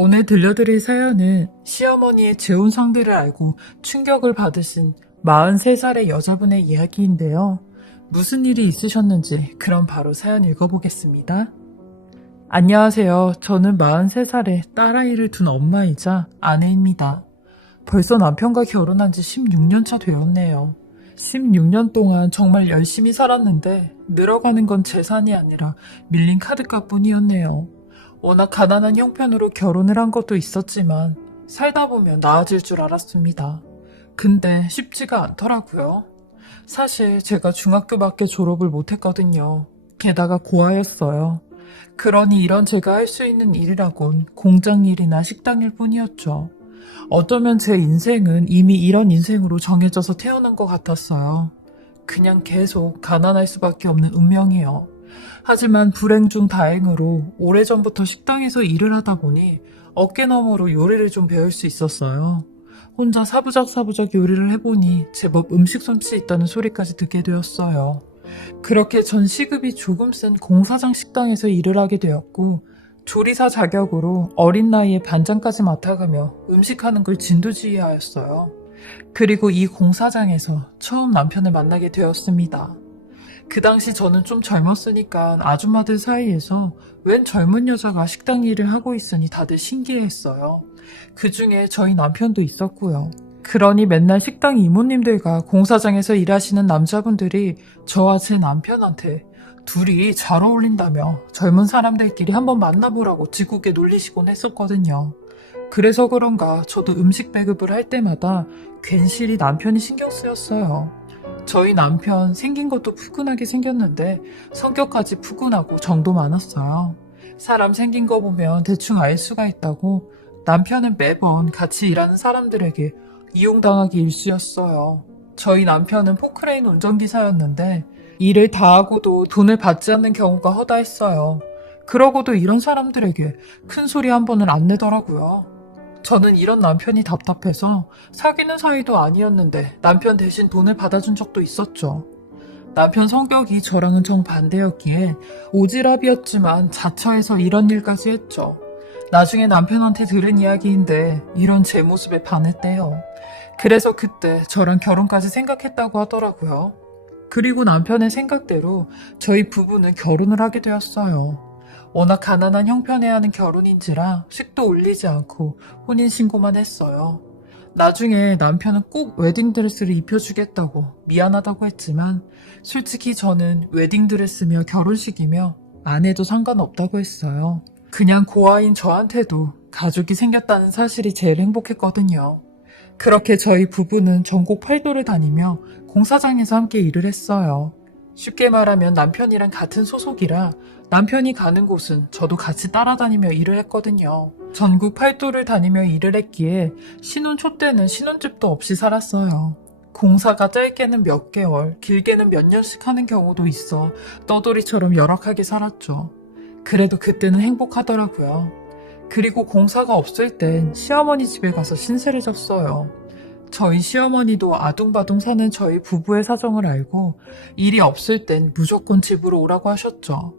오늘 들려드릴 사연은 시어머니의 재혼 상대를 알고 충격을 받으신 43살의 여자분의 이야기인데요. 무슨 일이 있으셨는지 그럼 바로 사연 읽어보겠습니다. 안녕하세요. 저는 43살의 딸아이를 둔 엄마이자 아내입니다. 벌써 남편과 결혼한 지 16년 차 되었네요. 16년 동안 정말 열심히 살았는데 늘어가는 건 재산이 아니라 밀린 카드값 뿐이었네요. 워낙 가난한 형편으로 결혼을 한 것도 있었지만 살다 보면 나아질 줄 알았습니다. 근데 쉽지가 않더라고요. 사실 제가 중학교밖에 졸업을 못했거든요. 게다가 고아였어요. 그러니 이런 제가 할 수 있는 일이라곤 공장 일이나 식당 일 뿐이었죠. 어쩌면 제 인생은 이미 이런 인생으로 정해져서 태어난 것 같았어요. 그냥 계속 가난할 수밖에 없는 운명이요. 하지만 불행 중 다행으로 오래전부터 식당에서 일을 하다 보니 어깨너머로 요리를 좀 배울 수 있었어요. 혼자 사부작사부작 요리를 해보니 제법 음식 솜씨 있다는 소리까지 듣게 되었어요. 그렇게 전 시급이 조금 센 공사장 식당에서 일을 하게 되었고 조리사 자격으로 어린 나이에 반장까지 맡아가며 음식하는 걸 진두지휘하였어요. 그리고 이 공사장에서 처음 남편을 만나게 되었습니다. 그 당시 저는 좀 젊었으니까 아줌마들 사이에서 웬 젊은 여자가 식당 일을 하고 있으니 다들 신기해했어요. 그 중에 저희 남편도 있었고요. 그러니 맨날 식당 이모님들과 공사장에서 일하시는 남자분들이 저와 제 남편한테 둘이 잘 어울린다며 젊은 사람들끼리 한번 만나보라고 지국에 놀리시곤 했었거든요. 그래서 그런가 저도 음식 배급을 할 때마다 괜시리 남편이 신경 쓰였어요. 저희 남편 생긴 것도 푸근하게 생겼는데 성격까지 푸근하고 정도 많았어요. 사람 생긴 거 보면 대충 알 수가 있다고 남편은 매번 같이 일하는 사람들에게 이용당하기 일쑤였어요. 저희 남편은 포크레인 운전기사였는데 일을 다 하고도 돈을 받지 않는 경우가 허다했어요. 그러고도 이런 사람들에게 큰 소리 한 번은 안 내더라고요. 저는 이런 남편이 답답해서 사귀는 사이도 아니었는데 남편 대신 돈을 받아준 적도 있었죠. 남편 성격이 저랑은 정반대였기에 오지랖이었지만 자처해서 이런 일까지 했죠. 나중에 남편한테 들은 이야기인데 이런 제 모습에 반했대요. 그래서 그때 저랑 결혼까지 생각했다고 하더라고요. 그리고 남편의 생각대로 저희 부부는 결혼을 하게 되었어요. 워낙 가난한 형편에 하는 결혼인지라 식도 올리지 않고 혼인신고만 했어요. 나중에 남편은 꼭 웨딩드레스를 입혀주겠다고 미안하다고 했지만 솔직히 저는 웨딩드레스며 결혼식이며 안 해도 상관없다고 했어요. 그냥 고아인 저한테도 가족이 생겼다는 사실이 제일 행복했거든요. 그렇게 저희 부부는 전국 팔도를 다니며 공사장에서 함께 일을 했어요. 쉽게 말하면 남편이랑 같은 소속이라 남편이 가는 곳은 저도 같이 따라다니며 일을 했거든요. 전국 팔도를 다니며 일을 했기에 신혼 초 때는 신혼집도 없이 살았어요. 공사가 짧게는 몇 개월, 길게는 몇 년씩 하는 경우도 있어 떠돌이처럼 열악하게 살았죠. 그래도 그때는 행복하더라고요. 그리고 공사가 없을 땐 시어머니 집에 가서 신세를 졌어요. 저희 시어머니도 아둥바둥 사는 저희 부부의 사정을 알고 일이 없을 땐 무조건 집으로 오라고 하셨죠.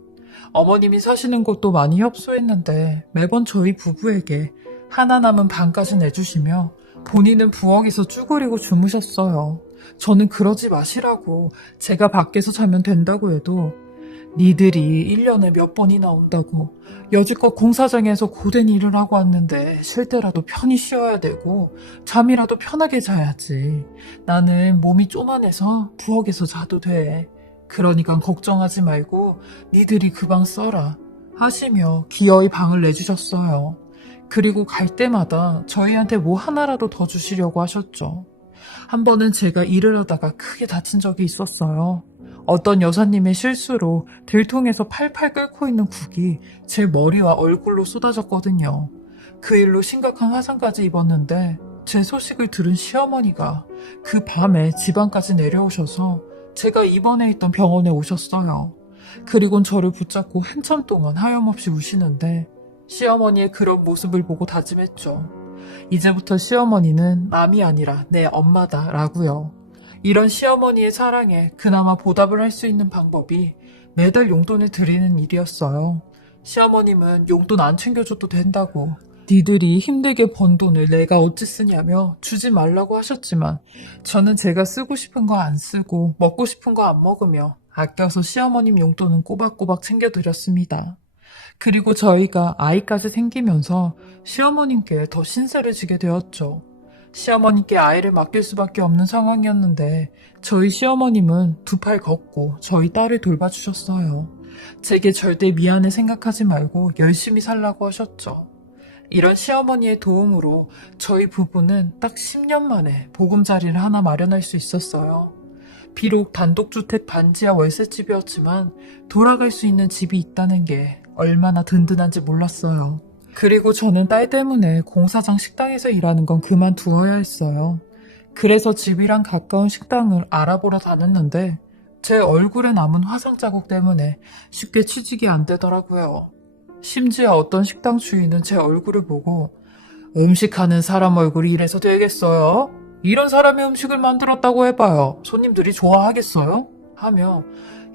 어머님이 사시는 곳도 많이 협소했는데 매번 저희 부부에게 하나 남은 반까지 내주시며 본인은 부엌에서 쭈그리고 주무셨어요. 저는 그러지 마시라고 제가 밖에서 자면 된다고 해도 니들이 1년에 몇 번이나 온다고 여지껏 공사장에서 고된 일을 하고 왔는데 쉴 때라도 편히 쉬어야 되고 잠이라도 편하게 자야지. 나는 몸이 쪼만해서 부엌에서 자도 돼. 그러니까 걱정하지 말고 니들이 그 방 써라 하시며 기어이 방을 내주셨어요. 그리고 갈 때마다 저희한테 뭐 하나라도 더 주시려고 하셨죠. 한 번은 제가 일을 하다가 크게 다친 적이 있었어요. 어떤 여사님의 실수로 들통에서 팔팔 끓고 있는 국이 제 머리와 얼굴로 쏟아졌거든요. 그 일로 심각한 화상까지 입었는데 제 소식을 들은 시어머니가 그 밤에 지방까지 내려오셔서 제가 입원해 있던 병원에 오셨어요. 그리곤 저를 붙잡고 한참 동안 하염없이 우시는데 시어머니의 그런 모습을 보고 다짐했죠. 이제부터 시어머니는 남이 아니라 내 엄마다 라고요. 이런 시어머니의 사랑에 그나마 보답을 할 수 있는 방법이 매달 용돈을 드리는 일이었어요. 시어머님은 용돈 안 챙겨줘도 된다고 니들이 힘들게 번 돈을 내가 어찌 쓰냐며 주지 말라고 하셨지만 저는 제가 쓰고 싶은 거 안 쓰고 먹고 싶은 거 안 먹으며 아껴서 시어머님 용돈은 꼬박꼬박 챙겨드렸습니다. 그리고 저희가 아이까지 생기면서 시어머님께 더 신세를 지게 되었죠. 시어머님께 아이를 맡길 수밖에 없는 상황이었는데 저희 시어머님은 두 팔 걷고 저희 딸을 돌봐주셨어요. 제게 절대 미안해 생각하지 말고 열심히 살라고 하셨죠. 이런 시어머니의 도움으로 저희 부부는 딱 10년 만에 보금자리를 하나 마련할 수 있었어요. 비록 단독주택 반지하 월세집이었지만 돌아갈 수 있는 집이 있다는 게 얼마나 든든한지 몰랐어요. 그리고 저는 딸 때문에 공사장 식당에서 일하는 건 그만두어야 했어요. 그래서 집이랑 가까운 식당을 알아보러 다녔는데 제 얼굴에 남은 화상 자국 때문에 쉽게 취직이 안 되더라고요. 심지어 어떤 식당 주인은 제 얼굴을 보고 음식하는 사람 얼굴이 이래서 되겠어요? 이런 사람이 음식을 만들었다고 해봐요. 손님들이 좋아하겠어요? 하며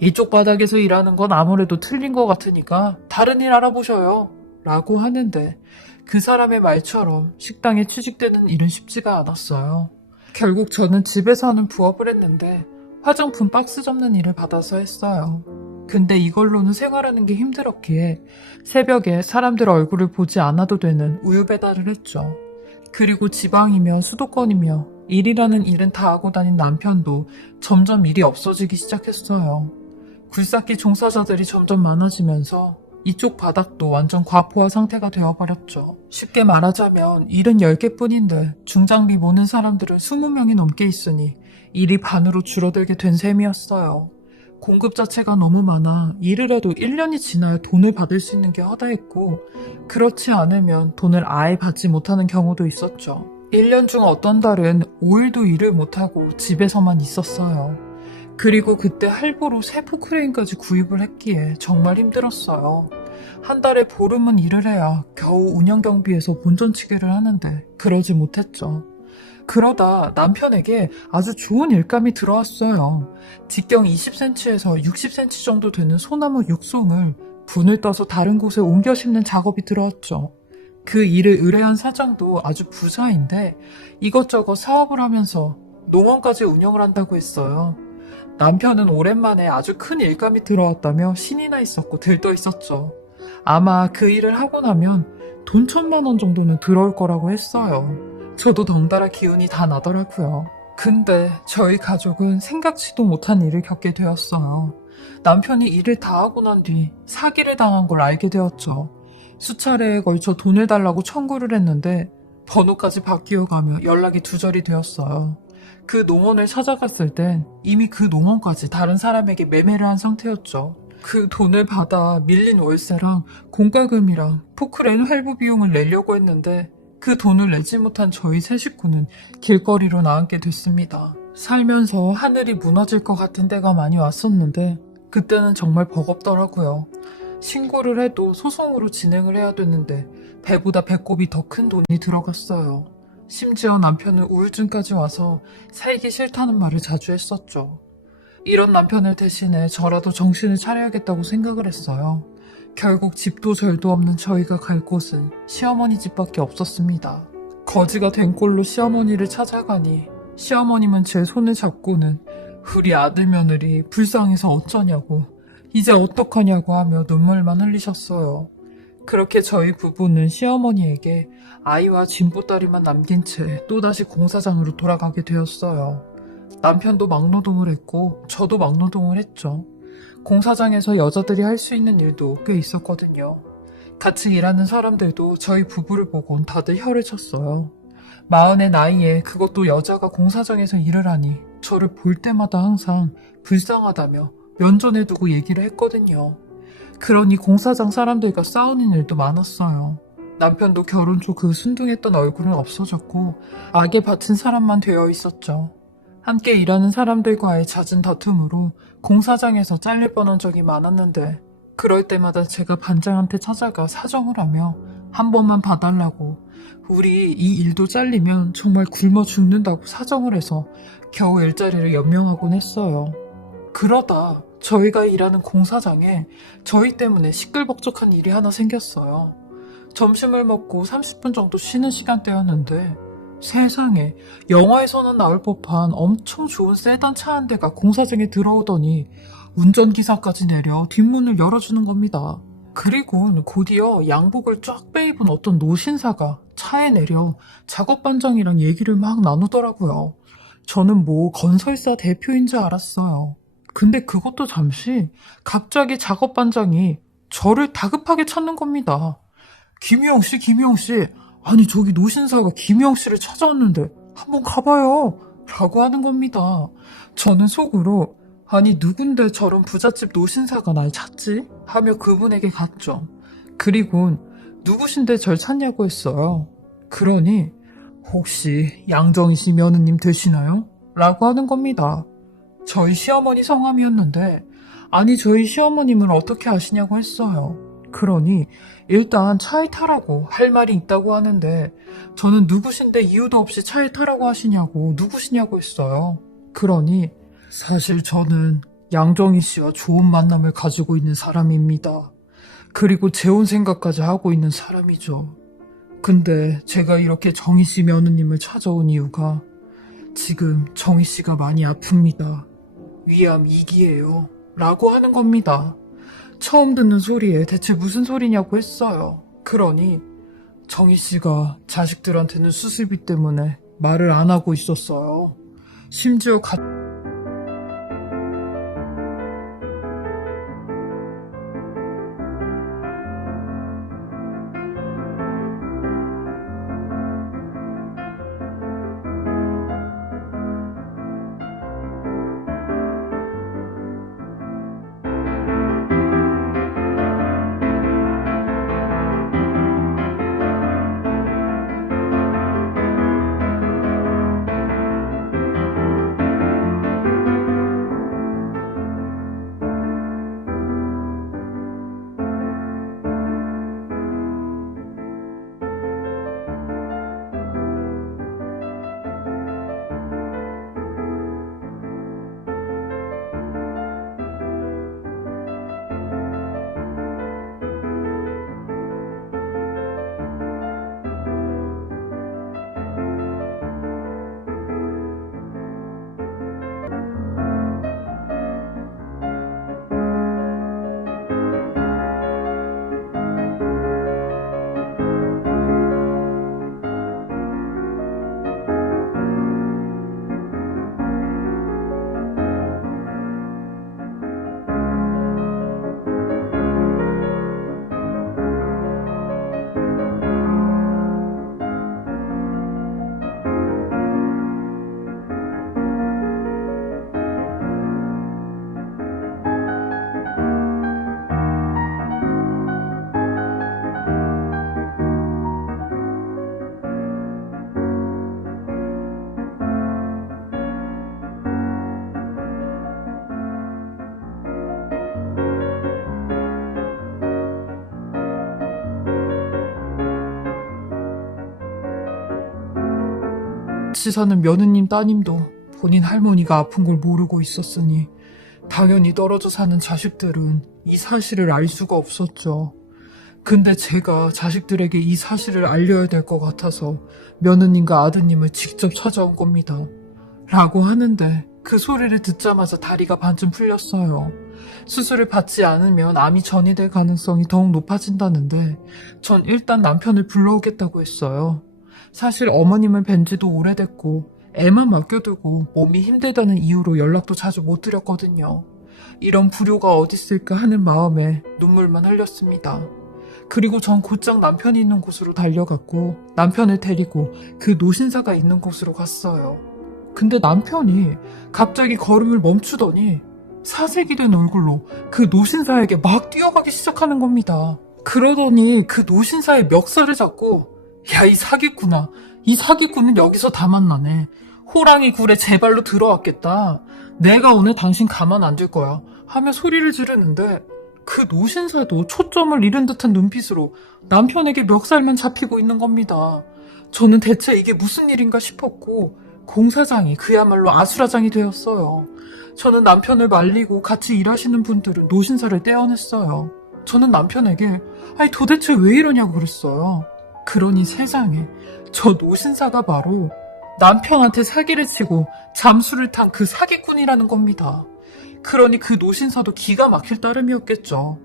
이쪽 바닥에서 일하는 건 아무래도 틀린 것 같으니까 다른 일 알아보셔요. 라고 하는데 그 사람의 말처럼 식당에 취직되는 일은 쉽지가 않았어요. 결국 저는 집에서 하는 부업을 했는데 화장품 박스 접는 일을 받아서 했어요. 근데 이걸로는 생활하는 게 힘들었기에 새벽에 사람들 얼굴을 보지 않아도 되는 우유 배달을 했죠. 그리고 지방이며 수도권이며 일이라는 일은 다 하고 다닌 남편도 점점 일이 없어지기 시작했어요. 굴삭기 종사자들이 점점 많아지면서 이쪽 바닥도 완전 과포화 상태가 되어버렸죠. 쉽게 말하자면 일은 10개뿐인데 중장비 모는 사람들은 20명이 넘게 있으니 일이 반으로 줄어들게 된 셈이었어요. 공급 자체가 너무 많아 일을 해도 1년이 지나야 돈을 받을 수 있는 게 허다했고 그렇지 않으면 돈을 아예 받지 못하는 경우도 있었죠. 1년 중 어떤 달은 5일도 일을 못하고 집에서만 있었어요. 그리고 그때 할부로 새 포크레인까지 구입을 했기에 정말 힘들었어요. 한 달에 보름은 일을 해야 겨우 운영 경비에서 본전치기를 하는데 그러지 못했죠. 그러다 남편에게 아주 좋은 일감이 들어왔어요. 직경 20cm에서 60cm 정도 되는 소나무 육송을 분을 떠서 다른 곳에 옮겨 심는 작업이 들어왔죠. 그 일을 의뢰한 사장도 아주 부자인데 이것저것 사업을 하면서 농원까지 운영을 한다고 했어요. 남편은 오랜만에 아주 큰 일감이 들어왔다며 신이 나 있었고 들떠 있었죠. 아마 그 일을 하고 나면 돈 천만 원 정도는 들어올 거라고 했어요. 저도 덩달아 기운이 다 나더라고요. 근데 저희 가족은 생각지도 못한 일을 겪게 되었어요. 남편이 일을 다 하고 난 뒤 사기를 당한 걸 알게 되었죠. 수차례에 걸쳐 돈을 달라고 청구를 했는데 번호까지 바뀌어가며 연락이 두절이 되었어요. 그 농원을 찾아갔을 땐 이미 그 농원까지 다른 사람에게 매매를 한 상태였죠. 그 돈을 받아 밀린 월세랑 공과금이랑 포크레인 할부 비용을 내려고 했는데 그 돈을 내지 못한 저희 세 식구는 길거리로 나앉게 됐습니다. 살면서 하늘이 무너질 것 같은 때가 많이 왔었는데 그때는 정말 버겁더라고요. 신고를 해도 소송으로 진행을 해야 됐는데 배보다 배꼽이 더 큰 돈이 들어갔어요. 심지어 남편은 우울증까지 와서 살기 싫다는 말을 자주 했었죠. 이런 남편을 대신해 저라도 정신을 차려야겠다고 생각을 했어요. 결국 집도 절도 없는 저희가 갈 곳은 시어머니 집밖에 없었습니다. 거지가 된 꼴로 시어머니를 찾아가니 시어머님은 제 손을 잡고는 우리 아들 며느리 불쌍해서 어쩌냐고 이제 어떡하냐고 하며 눈물만 흘리셨어요. 그렇게 저희 부부는 시어머니에게 아이와 진보다리만 남긴 채 또다시 공사장으로 돌아가게 되었어요. 남편도 막노동을 했고 저도 막노동을 했죠. 공사장에서 여자들이 할 수 있는 일도 꽤 있었거든요. 같이 일하는 사람들도 저희 부부를 보곤 다들 혀를 쳤어요. 마흔의 나이에 그것도 여자가 공사장에서 일을 하니 저를 볼 때마다 항상 불쌍하다며 면전에 두고 얘기를 했거든요. 그러니 공사장 사람들과 싸우는 일도 많았어요. 남편도 결혼 초 그 순둥했던 얼굴은 없어졌고 악에 바친 사람만 되어 있었죠. 함께 일하는 사람들과의 잦은 다툼으로 공사장에서 잘릴 뻔한 적이 많았는데 그럴 때마다 제가 반장한테 찾아가 사정을 하며 한 번만 봐달라고 우리 이 일도 잘리면 정말 굶어 죽는다고 사정을 해서 겨우 일자리를 연명하곤 했어요. 그러다 저희가 일하는 공사장에 저희 때문에 시끌벅적한 일이 하나 생겼어요. 점심을 먹고 30분 정도 쉬는 시간대였는데 세상에 영화에서는 나올 법한 엄청 좋은 세단 차 한 대가 공사장에 들어오더니 운전기사까지 내려 뒷문을 열어주는 겁니다. 그리고 곧이어 양복을 쫙 빼입은 어떤 노신사가 차에 내려 작업 반장이랑 얘기를 막 나누더라고요. 저는 뭐 건설사 대표인 줄 알았어요. 근데 그것도 잠시 갑자기 작업 반장이 저를 다급하게 찾는 겁니다. 김희영 씨, 김희영 씨. 아니, 저기 노신사가 김희영 씨를 찾아왔는데 한번 가봐요. 라고 하는 겁니다. 저는 속으로 아니, 누군데 저런 부잣집 노신사가 날 찾지? 하며 그분에게 갔죠. 그리곤 누구신데 절 찾냐고 했어요. 그러니 혹시 양정희 씨 며느님 되시나요? 라고 하는 겁니다. 저희 시어머니 성함이었는데 아니 저희 시어머님을 어떻게 아시냐고 했어요. 그러니 일단 차에 타라고 할 말이 있다고 하는데 저는 누구신데 이유도 없이 차에 타라고 하시냐고 누구시냐고 했어요. 그러니 사실 저는 양정희 씨와 좋은 만남을 가지고 있는 사람입니다. 그리고 재혼 생각까지 하고 있는 사람이죠. 근데 제가 이렇게 정희 씨 며느님을 찾아온 이유가 지금 정희 씨가 많이 아픕니다. 위암 2기예요. 라고 하는 겁니다. 처음 듣는 소리에 대체 무슨 소리냐고 했어요. 그러니 정희 씨가 자식들한테는 수술비 때문에 말을 안 하고 있었어요. 심지어 가... 같이 사는 며느님 따님도 본인 할머니가 아픈 걸 모르고 있었으니 당연히 떨어져 사는 자식들은 이 사실을 알 수가 없었죠. 근데 제가 자식들에게 이 사실을 알려야 될 것 같아서 며느님과 아드님을 직접 찾아온 겁니다. 라고 하는데 그 소리를 듣자마자 다리가 반쯤 풀렸어요. 수술을 받지 않으면 암이 전이될 가능성이 더욱 높아진다는데 전 일단 남편을 불러오겠다고 했어요. 사실 어머님을 뵌 지도 오래됐고 애만 맡겨두고 몸이 힘들다는 이유로 연락도 자주 못 드렸거든요. 이런 불효가 어딨을까 하는 마음에 눈물만 흘렸습니다. 그리고 전 곧장 남편이 있는 곳으로 달려갔고 남편을 데리고 그 노신사가 있는 곳으로 갔어요. 근데 남편이 갑자기 걸음을 멈추더니 사색이 된 얼굴로 그 노신사에게 막 뛰어가기 시작하는 겁니다. 그러더니 그 노신사의 멱살을 잡고 야, 이 사기꾼아. 이 사기꾼은 여기서 다 만나네. 호랑이 굴에 제 발로 들어왔겠다. 내가 오늘 당신 가만 안 둘 거야. 하며 소리를 지르는데 그 노신사도 초점을 잃은 듯한 눈빛으로 남편에게 멱살만 잡히고 있는 겁니다. 저는 대체 이게 무슨 일인가 싶었고 공사장이 그야말로 아수라장이 되었어요. 저는 남편을 말리고 같이 일하시는 분들은 노신사를 떼어냈어요. 저는 남편에게 아니 도대체 왜 이러냐고 그랬어요. 그러니 세상에 저 노신사가 바로 남편한테 사기를 치고 잠수를 탄 그 사기꾼이라는 겁니다. 그러니 그 노신사도 기가 막힐 따름이었겠죠.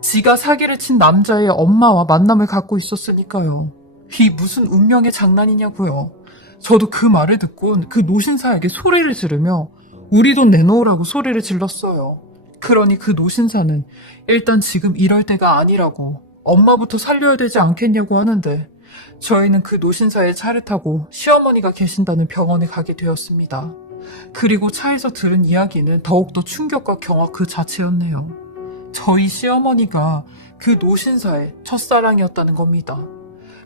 지가 사기를 친 남자의 엄마와 만남을 갖고 있었으니까요. 이 무슨 운명의 장난이냐고요. 저도 그 말을 듣고 그 노신사에게 소리를 지르며 우리 돈 내놓으라고 소리를 질렀어요. 그러니 그 노신사는 일단 지금 이럴 때가 아니라고 엄마부터 살려야 되지 않겠냐고 하는데 저희는 그 노신사의 차를 타고 시어머니가 계신다는 병원에 가게 되었습니다. 그리고 차에서 들은 이야기는 더욱더 충격과 경악 그 자체였네요. 저희 시어머니가 그 노신사의 첫사랑이었다는 겁니다.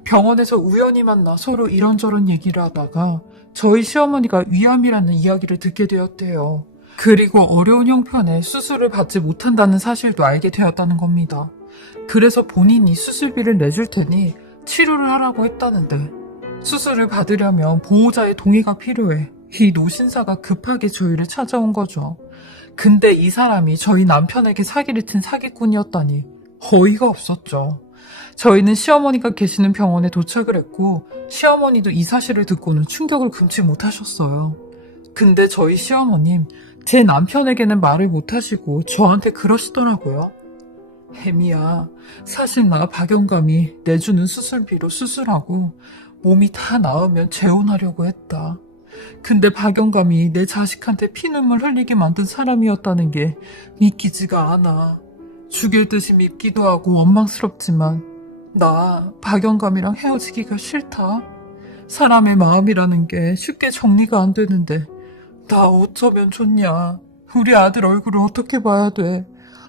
병원에서 우연히 만나 서로 이런저런 얘기를 하다가 저희 시어머니가 위암이라는 이야기를 듣게 되었대요. 그리고 어려운 형편에 수술을 받지 못한다는 사실도 알게 되었다는 겁니다. 그래서 본인이 수술비를 내줄 테니 치료를 하라고 했다는데 수술을 받으려면 보호자의 동의가 필요해. 이 노신사가 급하게 저희를 찾아온 거죠. 근데 이 사람이 저희 남편에게 사기를 친 사기꾼이었다니 어이가 없었죠. 저희는 시어머니가 계시는 병원에 도착을 했고 시어머니도 이 사실을 듣고는 충격을 금치 못하셨어요. 근데 저희 시어머님 제 남편에게는 말을 못하시고 저한테 그러시더라고요. 혜미야, 사실 나 박영감이 내주는 수술비로 수술하고 몸이 다 나으면 재혼하려고 했다. 근데 박영감이 내 자식한테 피눈물 흘리게 만든 사람이었다는 게 믿기지가 않아. 죽일 듯이 밉기도 하고 원망스럽지만 나 박영감이랑 헤어지기가 싫다. 사람의 마음이라는 게 쉽게 정리가 안 되는데 나 어쩌면 좋냐. 우리 아들 얼굴을 어떻게 봐야 돼.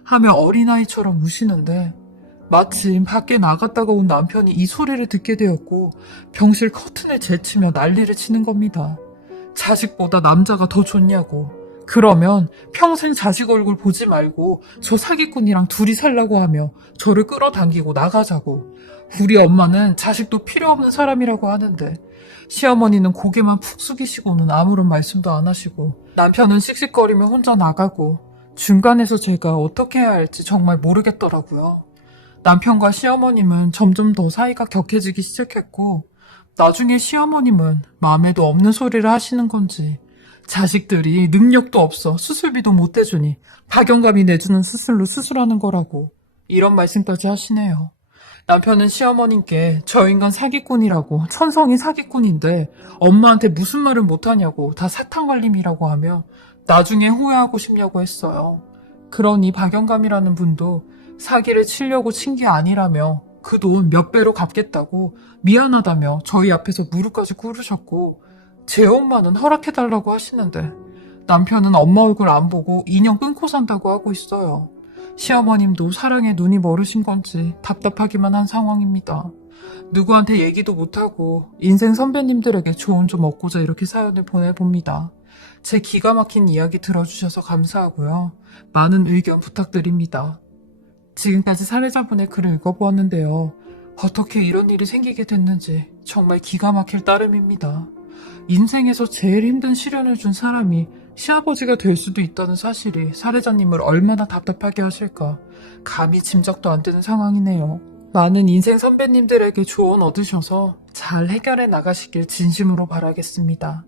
하며 어린아이처럼 우시는데 마침 밖에 나갔다가 온 남편이 이 소리를 듣게 되었고 병실 커튼을 제치며 난리를 치는 겁니다. 자식보다 남자가 더 좋냐고. 그러면 평생 자식 얼굴 보지 말고 저 사기꾼이랑 둘이 살라고 하며 저를 끌어당기고 나가자고. 우리 엄마는 자식도 필요 없는 사람이라고 하는데 시어머니는 고개만 푹 숙이시고는 아무런 말씀도 안 하시고 남편은 씩씩거리며 혼자 나가고 중간에서 제가 어떻게 해야 할지 정말 모르겠더라고요. 남편과 시어머님은 점점 더 사이가 격해지기 시작했고 나중에 시어머님은 마음에도 없는 소리를 하시는 건지 자식들이 능력도 없어 수술비도 못 대주니 박영감이 내주는 수술로 수술하는 거라고 이런 말씀까지 하시네요. 남편은 시어머님께 저 인간 사기꾼이라고 천성이 사기꾼인데 엄마한테 무슨 말을 못하냐고 다 사탕발림이라고 하며 나중에 후회하고 싶냐고 했어요. 그러니 박영감이라는 분도 사기를 치려고 친 게 아니라며 그 돈 몇 배로 갚겠다고 미안하다며 저희 앞에서 무릎까지 꿇으셨고 제 엄마는 허락해달라고 하시는데 남편은 엄마 얼굴 안 보고 인연 끊고 산다고 하고 있어요. 시어머님도 사랑에 눈이 멀으신 건지 답답하기만 한 상황입니다. 누구한테 얘기도 못하고 인생 선배님들에게 조언 좀 얻고자 이렇게 사연을 보내봅니다. 제 기가 막힌 이야기 들어주셔서 감사하고요. 많은 의견 부탁드립니다. 지금까지 사례자분의 글을 읽어보았는데요. 어떻게 이런 일이 생기게 됐는지 정말 기가 막힐 따름입니다. 인생에서 제일 힘든 시련을 준 사람이 시아버지가 될 수도 있다는 사실이 사례자님을 얼마나 답답하게 하실까 감히 짐작도 안 되는 상황이네요. 많은 인생 선배님들에게 조언 얻으셔서 잘 해결해 나가시길 진심으로 바라겠습니다.